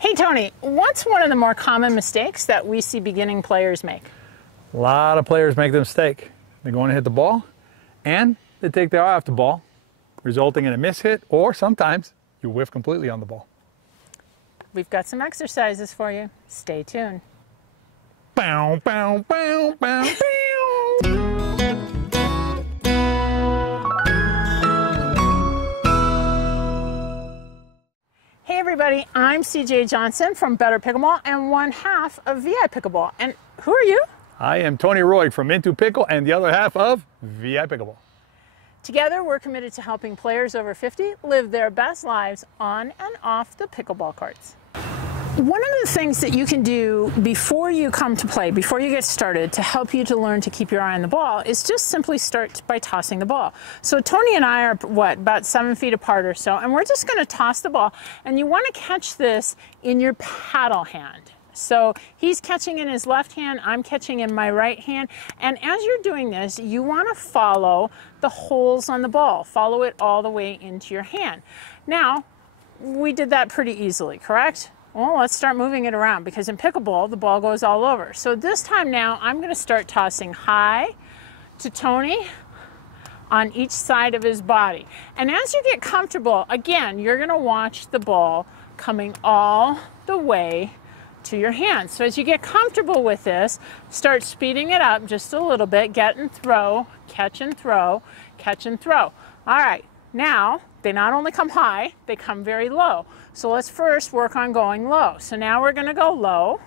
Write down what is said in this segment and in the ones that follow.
Hey Tony, what's one of the more common mistakes that we see beginning players make? A lot of players make the mistake. They go in and hit the ball, and they take their eye off the ball, resulting in a mishit, or sometimes you whiff completely on the ball. We've got some exercises for you. Stay tuned. Bow, bow, bow, bow, bow. Hey everybody, I'm CJ Johnson from Better Pickleball and one half of VIPickleball. And who are you? I am Tony Roy from In2Pickle and the other half of VIPickleball. Together, we're committed to helping players over 50 live their best lives on and off the pickleball courts. One of the things that you can do before you come to play, before you get started, to help you to learn to keep your eye on the ball is just simply start by tossing the ball. So Tony and I are, about 7 feet apart or so, and we're just going to toss the ball. And you want to catch this in your paddle hand. So he's catching in his left hand, I'm catching in my right hand. And as you're doing this, you want to follow the holes on the ball. Follow it all the way into your hand. Now, we did that pretty easily, correct? Well, let's start moving it around because in pickleball, the ball goes all over. So this time now, I'm going to start tossing high to Tony on each side of his body. And as you get comfortable, again, you're going to watch the ball coming all the way to your hand. So as you get comfortable with this, start speeding it up just a little bit, get and throw, catch and throw, catch and throw. All right, now they not only come high, they come very low. So let's first work on going low. So now we're going to go low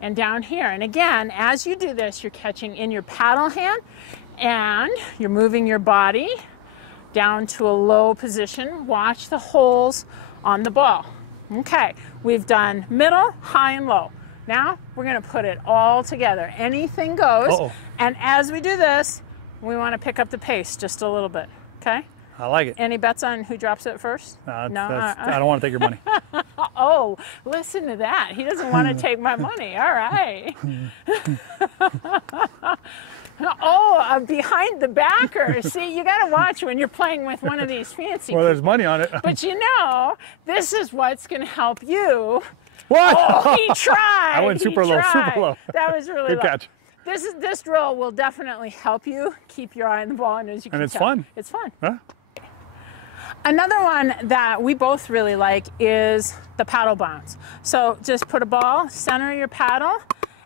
and down here. And again, as you do this, you're catching in your paddle hand and you're moving your body down to a low position. Watch the holes on the ball. Okay, we've done middle, high, and low. Now we're going to put it all together. Anything goes. Uh-oh. And as we do this, we want to pick up the pace just a little bit. Okay? I like it. Any bets on who drops it first? No? I don't want to take your money. Oh, listen to that. He doesn't want to take my money. All right. Oh, behind the backer. See, you got to watch when you're playing with one of these fancy Well, there's money on it. But you know, this is what's going to help you. What? Oh, he tried. I went super low, super low. That was really Good low. catch. This drill will definitely help you keep your eye on the ball. And as you can And it's tell, fun. It's fun. Huh? Another one that we both really like is the paddle bounce. So just put a ball, center your paddle,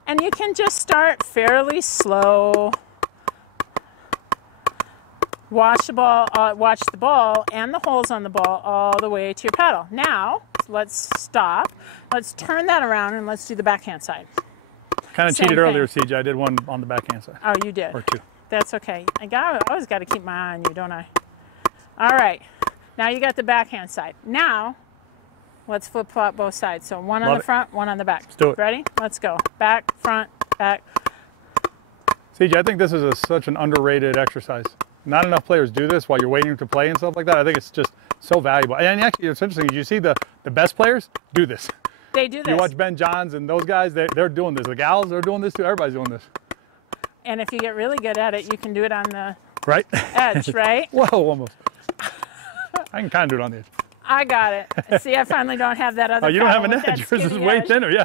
and you can just start fairly slow. Watch the ball and the holes on the ball all the way to your paddle. Now, let's stop. Let's turn that around and let's do the backhand side. Kind of cheated earlier, CJ. I did one on the backhand side. Oh, you did? Or two. That's okay. I always got to keep my eye on you, don't I? All right. Now you got the backhand side. Now, let's flip flop both sides. So one on the front, one on the back. Let's do it. Ready? Let's go. Back, front, back. CJ, I think this is such an underrated exercise. Not enough players do this while you're waiting to play and stuff like that. I think it's just so valuable. And actually, it's interesting. You see the best players do this. They do this. You watch Ben Johns and those guys, they're doing this. The gals, they're doing this too. Everybody's doing this. And if you get really good at it, you can do it on the edge, right? Whoa, almost. I can kind of do it on the edge. I got it. See, I finally don't have that other. Oh, you don't have an edge. Yours is way thinner. Yeah,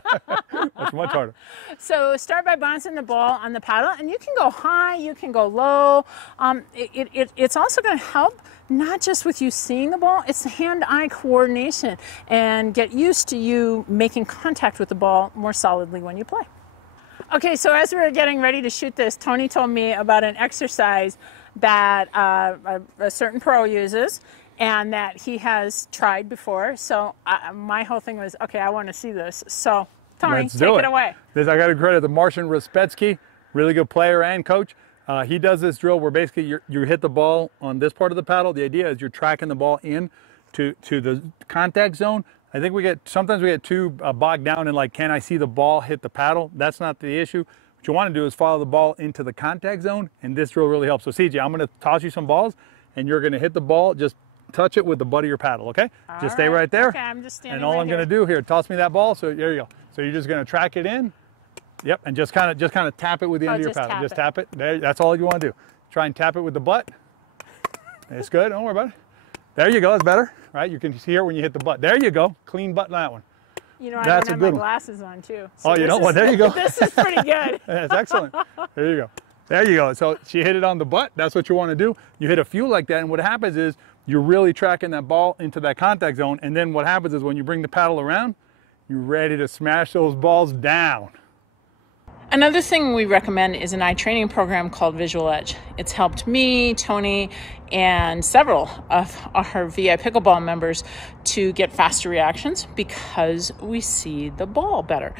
that's much harder. So start by bouncing the ball on the paddle, and you can go high, you can go low. It's also going to help not just with you seeing the ball, it's the hand-eye coordination and get used to you making contact with the ball more solidly when you play. Okay, so as we were getting ready to shoot this, Tony told me about an exercise that a certain pro uses and that he has tried before. So my whole thing was, okay, I want to see this. So Tony, take it away. I got to credit the Martian Respetsky, really good player and coach. He does this drill where basically you hit the ball on this part of the paddle. The idea is you're tracking the ball in to the contact zone. I think sometimes we get too bogged down in like, can I see the ball hit the paddle? That's not the issue. What you want to do is follow the ball into the contact zone, and this drill really helps. So CJ, I'm going to toss you some balls, and you're going to hit the ball, just touch it with the butt of your paddle, okay? Just stay right there. Okay, I'm just standing and all I'm going to do here, toss me that ball, so there you go. So you're just going to track it in. Yep, and just kind of tap it with the end of your paddle. Just tap it. There, that's all you want to do. Try and tap it with the butt. It's good. Don't worry about it. There you go. That's better, right? You can hear it when you hit the butt. There you go. Clean butt on that one. You know, I That's don't a have good my one. glasses on too. So Oh, you know what? There you go. This is pretty good. That's excellent. There you go. There you go. So she hit it on the butt. That's what you want to do. You hit a few like that, and what happens is you're really tracking that ball into that contact zone, and then what happens is when you bring the paddle around, you're ready to smash those balls down. Another thing we recommend is an eye training program called Visual Edge. It's helped me, Tony, and several of our VI Pickleball members to get faster reactions because we see the ball better.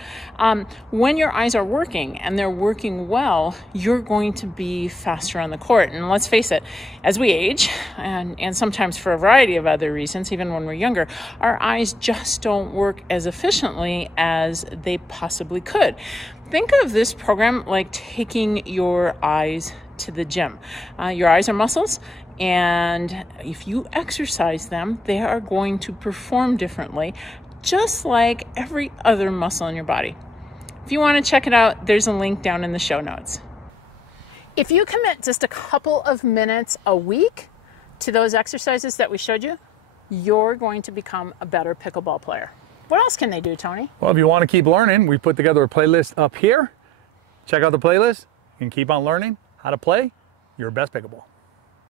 When your eyes are working and they're working well, you're going to be faster on the court. And let's face it, as we age, and sometimes for a variety of other reasons, even when we're younger, our eyes just don't work as efficiently as they possibly could. Think of this program like taking your eyes to the gym. Your eyes are muscles, and if you exercise them, they are going to perform differently, just like every other muscle in your body. If you want to check it out, there's a link down in the show notes. If you commit just a couple of minutes a week to those exercises that we showed you, you're going to become a better pickleball player. What else can they do, Tony? Well, if you want to keep learning, we put together a playlist up here. Check out the playlist and keep on learning how to play your best pickleball.